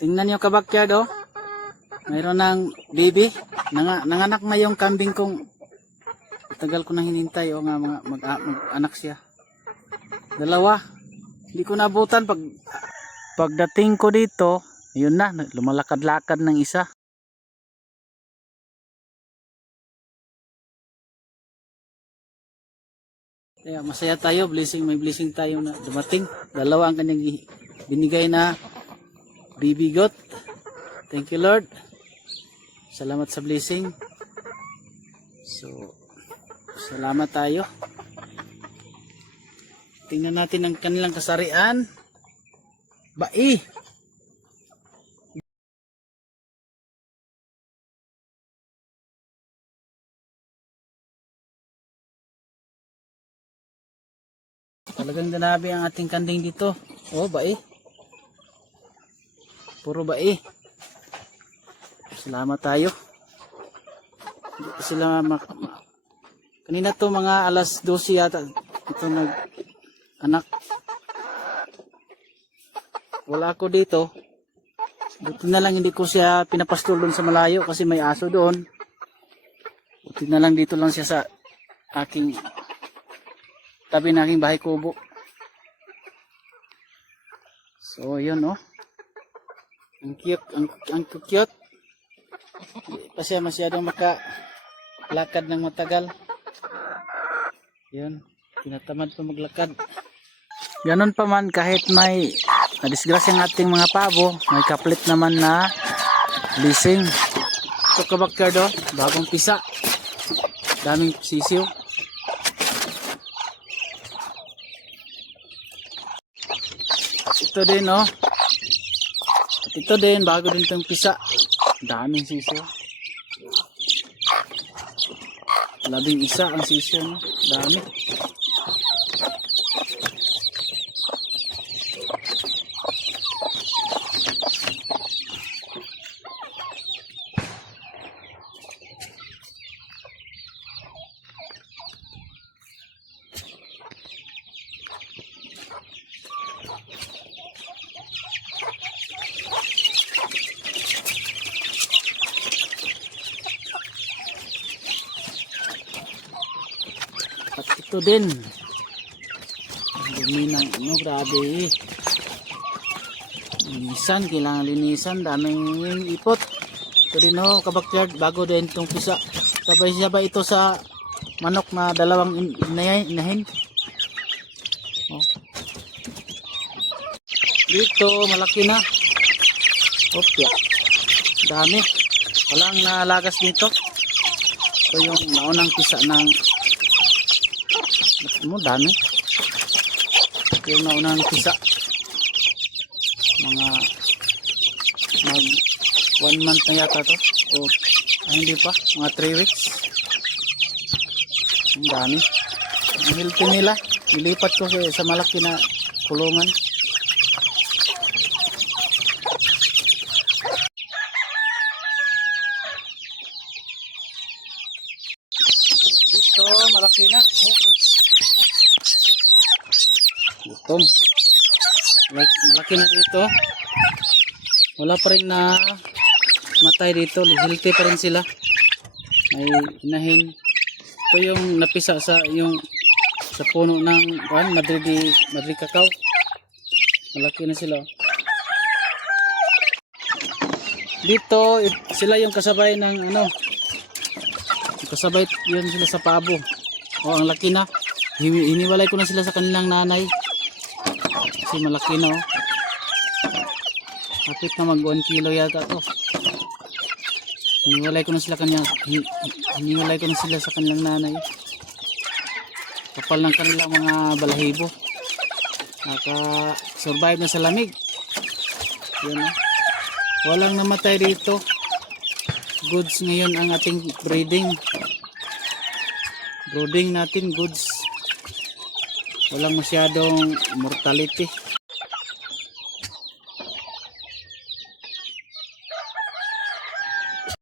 Tingnan nyo kabakyard, oh. Mayroon ng baby. Nanganak na yung kambing kong tagal ko nang hinintay, oh, nga mag-anak siya. Dalawa. Hindi ko nabutan pagdating ko dito, yun na, lumalakad-lakad ng isa. Kaya masaya tayo, may blessing tayo na dumating. Dalawa ang kanyang binigay na baby goat. Thank you, Lord. Salamat sa blessing. So, salamat tayo. Tingnan natin ang kanilang kasarian. Bai. Talagang danabi ang ating kanding dito. Oh, bai. Puro bai. Salamat tayo. Hindi pa sila kanina to mga alas 12 yata. Ito anak. Wala ako dito. Buti na lang hindi ko siya pinapastol doon sa malayo kasi may aso doon. Buti na lang dito lang siya sa aking tabi ng aking bahay kubo. So, yun, oh. Ang cute, ang cute. Hindi pa siya masyadong makalakad ng matagal. Yun, tinatamad pa maglakad. Ganon pa man, kahit may nadisgrasya ng ating mga pabo, may kaplit naman na blessing. Ito kabakyard, oh, bagong pisa. Daming sisiw. Ito din, oh. At ito din, bago din itong pisa. Daming sisiw. 11 ang sisiw, no? Dami. At ito din. Ang dumi ng ano, grabe. Linisan, kailangan linisan. Daming ipot. Ito din, oh, kabakyard. Bago din itong pisa. Sabay-sabay ito sa manok na dalawang inahin. Oh. Dito, malaki na. Okay. Dami. Walang nalagas dito. Ito yung naunang pisa ng dami. Ito yung naunang pisa. Mga mag 1 month na yata to. O hindi pa. Mga 3 weeks. Ang dami. Ang healthy nila. Nilipat ko sa malaki na kulungan. Dito, malaki na. Oh. Gutom. Malaki na dito. Wala pa rin na matay dito. Healthy pa rin sila. May inahin. Ito yung napisa sa puno ng Madrid cacao. Malaki na sila. Dito sila yung kasabay ng kasabay yun sila sa pabo. Oh, ang laki na. Hiniwalay ko na sila sa kanilang nanay. Kasi malaki na, oh. Kapit na mag 1 kilo yata to. Hiniwalay ko na sila sa kanilang nanay. Kapal ng kanilang mga balahibo. Naka-survive na sa lamig. Yan, oh. Walang namatay dito. Goods ngayon ang ating breeding natin, goods. Walang masyadong mortality.